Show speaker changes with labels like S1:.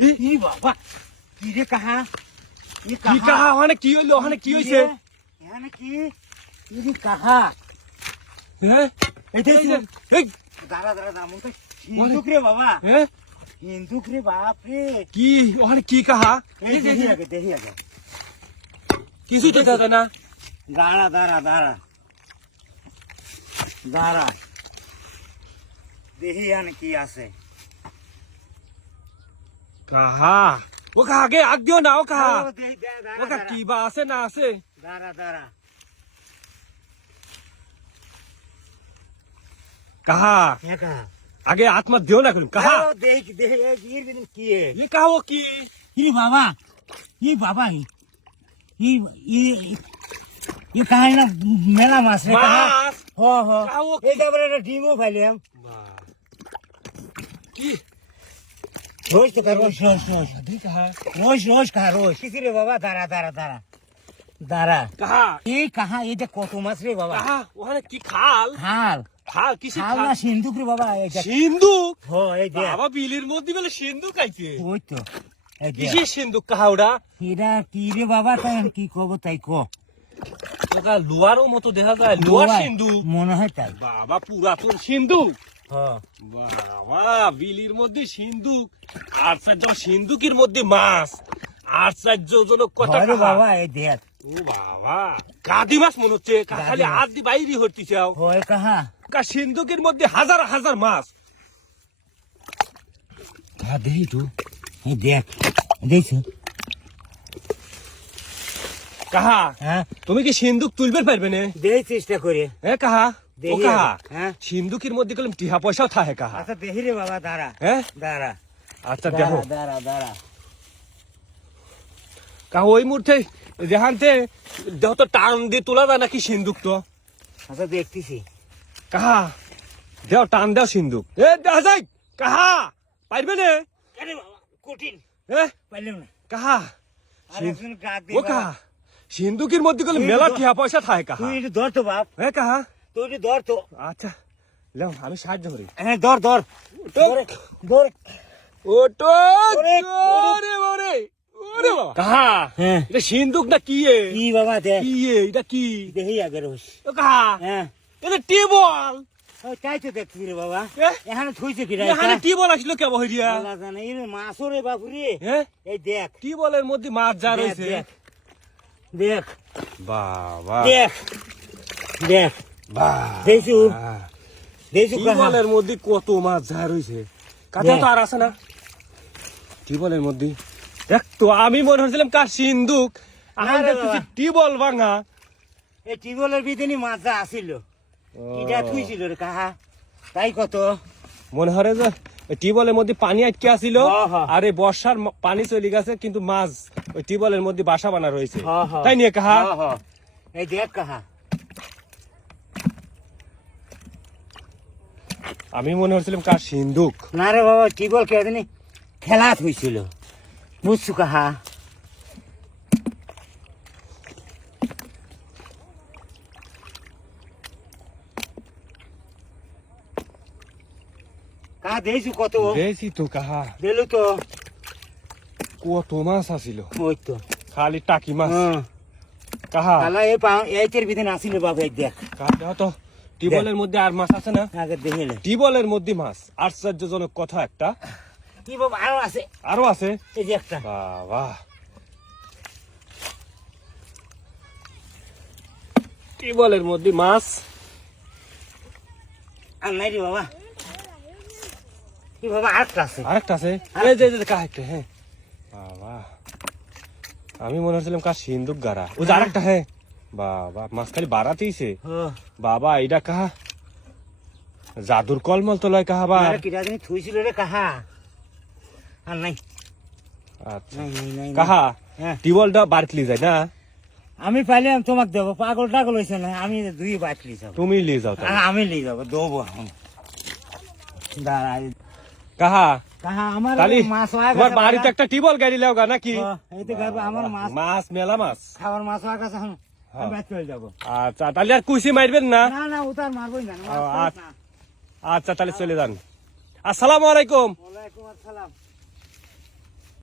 S1: ই বাবা কি রে কাহা ই
S2: কি কাহা ওখানে কি হইল ওখানে কি হইছে
S1: এখানে কি ই রে কাহা
S2: হ্যাঁ
S1: এটা
S2: এই যে, এই,
S1: দাঁড়া দাঁড়া দাঁড়া মন হিন্দুক রে বাবা
S2: হ্যাঁ
S1: হিন্দুক রে বাপ রে
S2: কি ওখানে কি কাহা
S1: এই দেখি আগে দেখি আগে
S2: কিছু তো দাদা না
S1: দাঁড়া দাঁড়া দাঁড়া দাঁড়া দেখি আন কি আছে
S2: কাহা ও কাহা আগে আগ দিও না ও কাহা
S1: ও, দে- দে- দাঁড়া,
S2: ও কাহা
S1: দাঁড়া।
S2: কি বা আছে না আছে
S1: দাঁড়া দাঁড়া
S2: কাহা
S1: হ্যাঁ কাহা
S2: আগে আত্মা দিও না করুন কাহা
S1: ও, দেখ দেখ এ গির বিদিন কি এ
S2: ये कहा वो की
S1: ই বাবা ই বাবা ই ই ই ই কাহাই না মেলা মাছ রে কাহা
S2: मास
S1: হ হ
S2: কাহা ও
S1: এই তারপরে একটা ডিমও Роща, роща, роща,
S2: роща. Дивіться,
S1: га. Роща, роща, роща. Ти রে বাবা, দাঁড়া, দাঁড়া, দাঁড়া. দাঁড়া।
S2: কাহা?
S1: এই কাহা? এই যে কত মাছ রে বাবা।
S2: কাহা? ওখানে কি খাল?
S1: খাল।
S2: খাল কি
S1: খাল না সিন্ধুক রে বাবা এই যে।
S2: সিন্ধুক?
S1: হো এই যে।
S2: বাবা বিলের মধ্যে বলে সিন্ধুক আইছে।
S1: ওই তো
S2: কিসের সিন্ধুক কাহা ওটা?
S1: এরা কি রে বাবা তাই কি কব তাই ক।
S2: লোহারও মতো দেখা যায়। লোহার সিন্ধু
S1: মনে হয় তাই।
S2: বাবা পুরাতন সিন্ধু বিলির মধ্যে সিন্ধুক আশ্চর্য সিন্ধুকের মধ্যে মাছ আশ্চর্যজনক কথা কাহা।
S1: বাবা এই দেখ।
S2: ও বাবা কাদি মাছ মনে হচ্ছে খালি
S1: মাছ।
S2: হাত বাইরে হরতি চাও।
S1: হয় কাহা।
S2: কা সিন্ধুকের মধ্যে হাজার হাজার মাছ।
S1: হ্যাঁ দেখি তো। এই দেখ দেখছ
S2: কাহা
S1: হ্যাঁ।
S2: তুমি কি সিন্ধুক তুলবে পারবে না?
S1: দেখি চেষ্টা করে।
S2: এ কাহা। ও কাহা?
S1: আগে, হ্যাঁ।
S2: মধ্যে কলম টিহা পয়সাও কাহা?
S1: আচ্ছা দেখি রে বাবা দাঁড়া
S2: হ্যাঁ?
S1: দাঁড়া।
S2: আচ্ছা দেখো।
S1: দাঁড়া দাঁড়া
S2: কাহা ওই মুহূর্তে দেহ তো টান দিয়ে তোলা যায় নাকি সিন্ধুক তো?
S1: আচ্ছা দেখতেছি।
S2: কাহা? দেও টান দেও সিন্ধুক। এ দেখা যায় কাহা? পারবে না?
S1: আরে বাবা কঠিন।
S2: এ?
S1: পাইলাম না।
S2: কাহা? ও কাহা? সিন্ধুকের মধ্যে কলম মেলা টিহা পয়সা থাকে কাহা?
S1: তুই ধর তো বাপ।
S2: এ কাহা?
S1: তুই ধর তো।
S2: আচ্ছা লেও আমি সাহায্য করি।
S1: হ্যাঁ ধর ধর। ধরে,
S2: ওটো
S1: ওরে,
S2: ওরে ওরে বাবা। কাহা?
S1: হ্যাঁ।
S2: এটা সিন্ধুক না কি এ?
S1: কি বাবা দেখ
S2: কি এ? এটা কি?
S1: দেখি আগে রোজ
S2: ও কাহা?
S1: হ্যাঁ।
S2: এটা টিবল
S1: দেখছি রে বাবা? এখানে থুইছে কি
S2: এখানে আসলো
S1: জানে এই মাছও রে
S2: হ্যাঁ
S1: এই দেখ।
S2: মধ্যে মাছ যা রয়েছে।
S1: দেখ। দেখ।
S2: বাবা।
S1: দেখ। দেখ। দেখছু দেখছু কাহা
S2: মধ্যে কত মাছ যা রয়েছে কাছে তো আর আছে না। টিবলের মধ্যে। দেখ তো আমি মনে হচ্ছিলাম কার সিন্ধুক। দেখতেছি
S1: বাবা।
S2: ভাঙা।
S1: এই টিউবওয়েলের ভিতরে মাছ যা আসিল কিটা থুইছিল রে কাহা তাই কত।
S2: মনে হয় যে টিউবওয়েলের মধ্যে পানি আটকে আসিল। আর এই বর্ষার পানি চলে গেছে কিন্তু মাছ ওই টিউবওয়েলের মধ্যে বাসা বানা রয়েছে। তাই নিয়ে কাহা।
S1: এই দেখ কাহা
S2: আমি মনে হচ্ছিলাম কার সিন্ধুক।
S1: না রে বাবা টিউবওয়েল কে জানি? খেলা থুইছিল বুঝছু কাহা কাহা দেখছু কত?
S2: বেশি তো কাহা
S1: দিলু তো।
S2: কত মাছ আসিল?
S1: ওই তো।
S2: খালি টাকি মাছ। কাহা
S1: কালা এই পা এইটের ভিতরে আসিল বাবা দেখ।
S2: কাহা তো। টিউবওয়েলের মধ্যে আর মাছ আছে না?
S1: আগে দেখিলে
S2: টিউবওয়েলের মধ্যে মাছ। আশ্চর্যজনক কথা একটা।
S1: কি বাবা আরও আছে।
S2: আরও আছে?
S1: এই যে একটা।
S2: বাবা। টিউবওয়েলের মধ্যে মাছ।
S1: আর নাই রে বাবা। কি বাবা আরেকটা আছে।
S2: আরেকটা আছে? এই যে যে কাহা একটা হ্যাঁ। বাবা। আমি মনে হচ্ছিলাম কার সিন্ধুক গাড়া। ও আরেকটা হ্যাঁ। বাবা মাছ খালি বাড়াতেইছে।
S1: ও
S2: বাবা এইটা কাহা? জাদুর কলমল তো লয় কাহা বা?
S1: কিটা জানি থুইছিল রে কাহা? আর নাই।
S2: আচ্ছা। কাহা?
S1: হ্যাঁ।
S2: টিউবওয়েলটা বাড়তলি যায় না?
S1: আমি পাইলাম তোমাকে দেবো পাগল টাগল হয়েছে না আমি দুই বাটলি যাব।
S2: তুমি নিয়ে যাও
S1: আমি নিয়ে যাব দেবো এখন। দাঁড়া
S2: কাহা?
S1: কাহা আমার মাছ হয়ে
S2: তোমার বাড়িতে। একটা টিউবওয়েল গাড়ি লেও নাকি?
S1: এই তো আমার মাছ।
S2: মাছ মেলা মাছ।
S1: খাবার মাছ হয়ে
S2: হ্যাঁ। আচ্ছা তাহলে আর কুইসি মারবেন না?
S1: না
S2: আচ্ছা। আচ্ছা তাহলে চলে যান। আসসালামু আলাইকুম।
S1: আসসালাম।